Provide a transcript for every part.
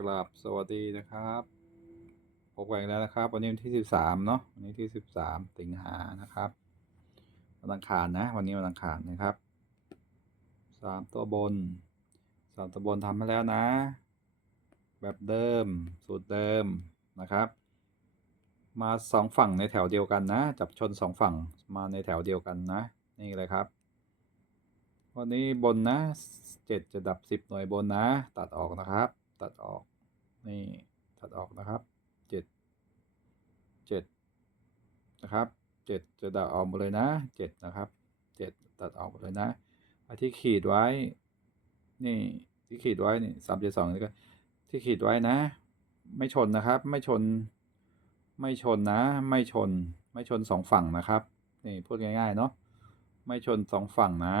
กราบสวัสดีนะครับพบกันอีกแล้วนะครับ วันนี้วันที่สิบสามเนาะวันนี้ที่สิบสามสิงหานะครับวันอังคารนะ วันนี้วันอังคารนะครับสามตัวบนสามตัวบนทำมาแล้วนะ แบบเดิม สูตรเดิมนะครับ มาสองฝั่งในแถวเดียวกันนะ จับชนสองฝั่งมาในแถวเดียวกันนะ นี่เลยครับวันนี้บนนะเจ็ดจะดับสิบหน่วยบนนะ ตัดออกนะครับ ตัดออก นี่ตัดออกนะครับเจ็ดเจ็ดนะครับเจ็ดจะดับออกหมดเลยนะเจ็ดนะครับเจ็ดตัดออกหมดเลยนะไอ้ที่ขีดไว้ นี่ที่ขีดไว้นี่สามเจ็ดสองนี่ก็ที่ขีดไว้นะ ไม่ชนนะครับ ไม่ชน ไม่ชนนะ ไม่ชน ไม่ชนสองฝั่งนะครับ นี่พูดง่ายๆเนาะไม่ชนสองฝั่งนะ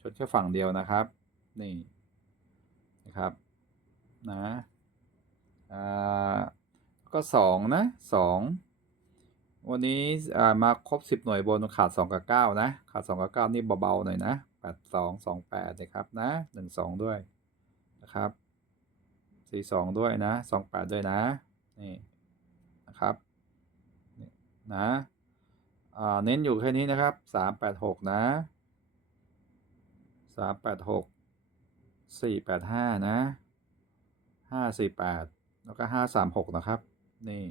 ชนแค่ฝั่งเดียวนะครับ นี่นะครับ นะอ่าก็สองนะสองวันนี้อ่ามาครบสิบหน่วยบนขาดสองกับเก้านะ ขาดสองกับเก้านี่เบาๆหน่อยนะแปดสองสองแปดนะครับนะหนึ่งสองด้วยนะครับสี่สองด้วยนะสองแปดด้วยนะนี่นะครับนี่นะอ่าเน้นอยู่แค่นี้นะครับสามแปดหกนะสามแปดหกสี่แปดห้านะ ห้าสี่แปดแล้วก็ห้าสามหกนะครับ นี่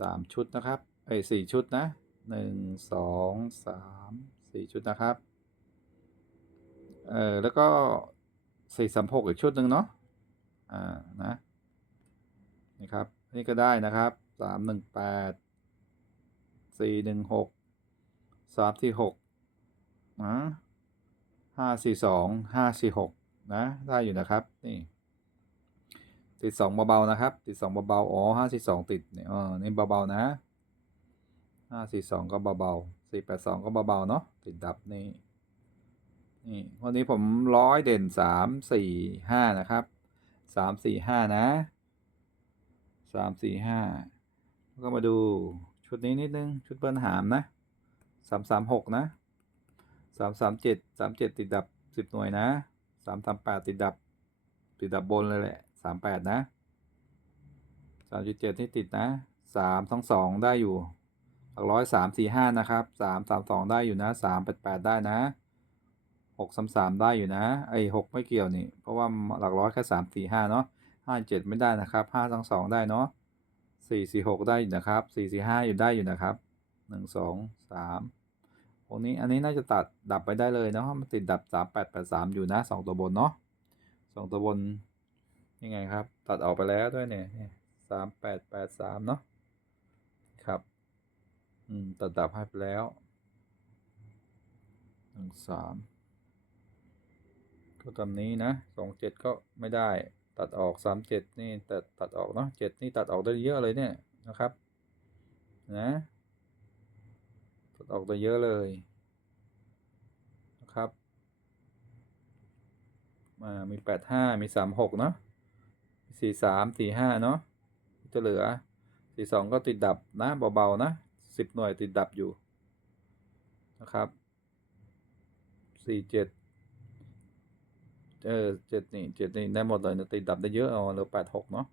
สามชุดนะครับเอ้ยสี่ชุดนะหนึ่งสองสามสี่ชุดนะครับ เออแล้วก็สี่สามหกอีกชุดหนึ่งเนาะอ่านะนี่ครับ นี่ก็ได้นะครับสามหนึ่งแปดสี่หนึ่งหกสามสี่หกนะห้าสี่สองห้าสี่หกนะ ได้อยู่นะครับ นี่ ติดสองเบาๆนะครับ ติดสองเบาๆอ๋อห้าสี่สองติดเนี่ยเออนี่เบาๆนะห้าสี่สองก็เบาๆสี่แปดสองก็เบาๆเนาะติดดับนี่นี่วันนี้ผมร้อยเด่นสามสี่ห้านะครับสามสี่ห้านะสามสี่ห้าแล้วก็มาดูชุดนี้นิดนึง ชุดเบิ้ลหามนะสามสามหกนะสามสามเจ็ดสามเจ็ดติดดับสิบหน่วยนะสามสามแปดติดดับ ติดดับบนเลยแหละ สามแปดนะสามจุดเจ็ดที่ติดนะสามสองสองได้อยู่หลักร้อยสามสี่ห้านะครับสามสามสองได้อยู่นะสามแปดแปดได้นะหกสามสามได้อยู่นะไอหกไม่เกี่ยวนี่ เพราะว่าหลักร้อยแค่สามสี่ห้าเนาะห้าเจ็ดไม่ได้นะครับห้าสองสองได้เนาะสี่สี่หกได้อยู่นะครับสี่สี่ห้าอยู่ได้อยู่นะครับหนึ่งสองสามตรงนี้อันนี้น่าจะตัดดับไปได้เลยเนาะมันติดดับสามแปดแปดสามอยู่นะสองตัวบนเนาะสองตัวบน ยังไงครับ ตัดออกไปแล้วด้วยเนี่ยสามแปดแปดสามเนาะครับ อืม ตัดดับให้ไปแล้วหนึ่งสามก็ตามนี้นะสองเจ็ดก็ไม่ได้ ตัดออกสามเจ็ดนี่ตัดตัดออกเนาะเจ็ดนี่ตัดออกได้เยอะเลยเนี่ยนะครับ นะ ตัดออกได้เยอะเลยนะครับ มา มีแปดห้ามีสามหกเนาะ สี่สามสี่ห้าเนาะจะเหลือสี่สองก็ติดดับนะเบาๆนะสิบหน่วยติดดับอยู่นะครับสี่เจ็ดเออเจ็ดนี่เจ็ดนี่ได้หมดเลยนะติดดับได้เยอะเอาเหลือแปดหกเนาะ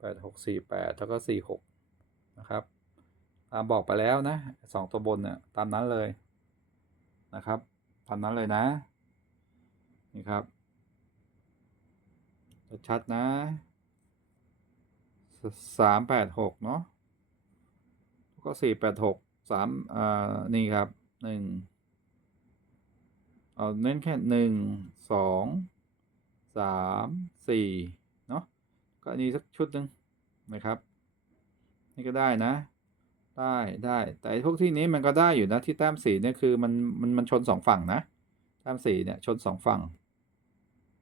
แปดหกสี่แปดแล้วก็สี่หกนะครับตามบอกไปแล้วนะสองตัวบนเนี่ยตามนั้นเลยนะครับตามนั้นเลยนะนี่ครับ ชัดนะสามแปดหกเนาะก็สี่แปดหกสามอ่านี่ครับหนึ่งเอาเน้นแค่หนึ่งสองสามสี่เนาะก็อันนี้สักชุดหนึ่งนะครับ นี่ก็ได้นะ ได้ได้แต่พวกที่นี้มันก็ได้อยู่นะที่แต้มสีเนี่ยคือมันมันมันชนสองฝั่งนะแต้มสีเนี่ยชนสองฝั่ง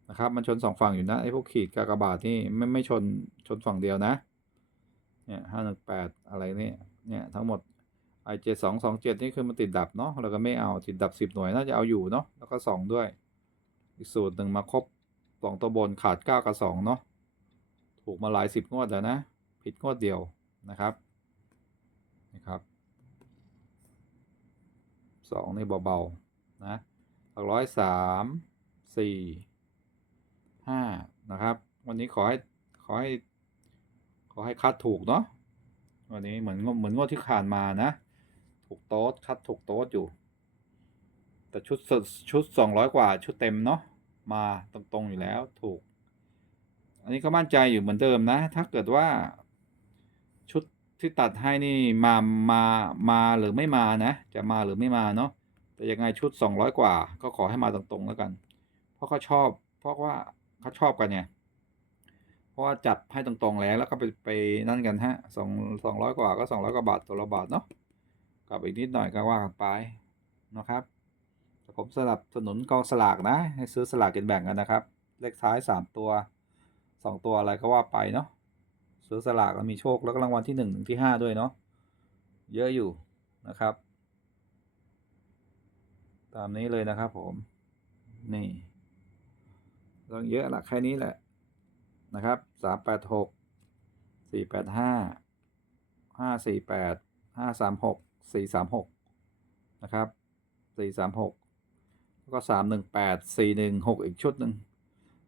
นะครับ มันชนสองฝั่งอยู่นะไอ้พวกขีดกากบาทนี่ไม่ไม่ชนชนฝั่งเดียวนะเนี่ยห้าหนึ่งแปดอะไรนี่เนี่ยทั้งหมดไอเจ็ดสองสองเจ็ดนี่คือมันติดดับเนาะเราก็ไม่เอาติดดับสิบหน่วยน่าจะเอาอยู่เนาะแล้วก็สองด้วย อีกสูตรหนึ่งมาครบสองตัวบนขาดเก้ากับสองเนาะถูกมาหลายสิบงวดแล้วนะ ผิดงวดเดียวนะครับนะครับสองนี่เบาๆนะหลักร้อยสามสี่ ห้านะครับ วันนี้ขอให้ขอให้ ขอให้คัดถูกเนาะวันนี้เหมือนเหมือนงวดที่ผ่านมานะ ถูกโต๊ดคัดถูกโต๊ดอยู่ แต่ชุดชุดสองร้อยกว่าชุดเต็มเนาะมาตรงๆอยู่แล้วถูก อันนี้ก็มั่นใจอยู่เหมือนเดิมนะ ถ้าเกิดว่าชุดที่ตัดให้นี่มามามาหรือไม่มานะ จะมาหรือไม่มาเนาะแต่ยังไงชุดสองร้อยกว่า ก็ขอให้มาตรงๆแล้วกัน เพราะเขาชอบ เพราะว่า เขาชอบกันเนี่ยเพราะว่าจัดให้ตรงๆแล้วแล้วก็ไปไปนั่นกันฮะสองสองร้อยกว่าก็สองร้อยกว่าบาทตัวละบาทเนาะกลับอีกนิดหน่อยก็ว่ากันไปนะครับแต่ผมสนับสนุนกองสลากนะให้ซื้อสลากกินแบ่งกันนะครับ เลขท้ายสามตัวสองตัวอะไรก็ว่าไปเนาะซื้อสลากแล้วมีโชคแล้วก็รางวัลที่หนึ่งถึงที่ห้าด้วยเนาะเยอะอยู่นะครับ ตามนี้เลยนะครับผม นี่ ต้องเยอะละแค่นี้แหละนะครับสามแปดหกสี่แปดห้าห้าสี่แปดห้าสามหกสี่สามหกนะครับสี่สามหกแล้วก็สามหนึ่งแปดสี่หนึ่งหกอีกชุดหนึ่ง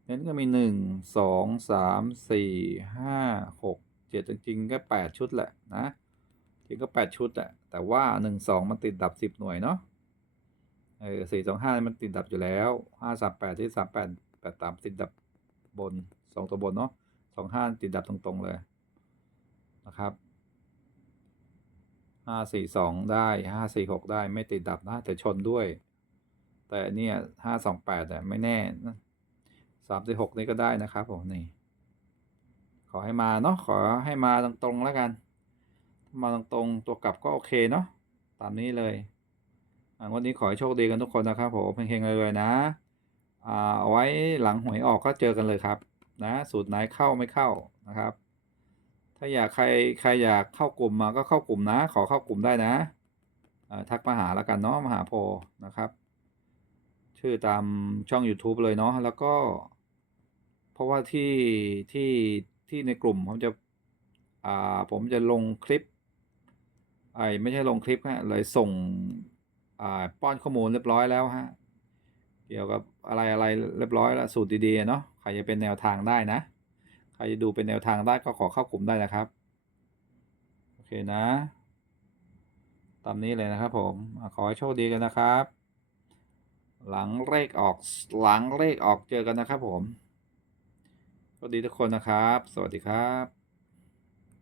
เน้นก็มีหนึ่งสองสามสี่ห้าหกเจ็ดจริงๆก็แปดชุดแหละนะ จริงก็แปดชุดแหละแต่ว่าหนึ่งสองมันติดดับสิบหน่วยเนาะเออสี่สองห้ามันติดดับอยู่แล้วห้าสามแปดที่สามแปด ดตามติดดับบนสองตัวบนเนาะสองห้าติดดับตรงๆเลยนะครับห้าสี่สองได้ห้าสี่หกได้ไม่ติดดับนะแต่ชนด้วย แต่อันเนี่ยห้าสองแปดอ่ไม่แน่สามสี่หกนี่ก็ได้นะครับผมนี่ ขอให้มาเนาะขอให้มาตรงๆแล้วกัน มาตรงๆตัวกลับก็โอเคเนาะตามนี้เลยวันนี้ขอให้โชคดีกันทุกคนนะครับผมเฮงๆเลยนะ เอาไว้หลังหวยออกก็เจอกันเลยครับนะสูตรไหนเข้าไม่เข้านะครับ ถ้าอยากใครใครอยากเข้ากลุ่มมาก็เข้ากลุ่มนะ ขอเข้ากลุ่มได้นะทักมาหาแล้วกันเนาะมหาโพนะครับ ชื่อตามช่อง YouTube เลยเนาะแล้วก็ เพราะว่าที่ที่ที่ในกลุ่มผมจะอ่าผมจะลงคลิปไอ้ไม่ใช่ลงคลิปฮะเลยส่งอ่าป้อนข้อมูลเรียบร้อยแล้วฮะ เกี่ยวกับอะไรอะไรเรียบร้อยแล้วสูตรดีๆเนาะใครจะเป็นแนวทางได้นะ ใครจะดูเป็นแนวทางได้ก็ขอเข้ากลุ่มได้นะครับ โอเคนะ ตามนี้เลยนะครับผม ขอให้โชคดีกันนะครับ หลังเลขออกหลังเลขออกเจอกันนะครับผมสวัสดีทุกคนนะครับ สวัสดีครับ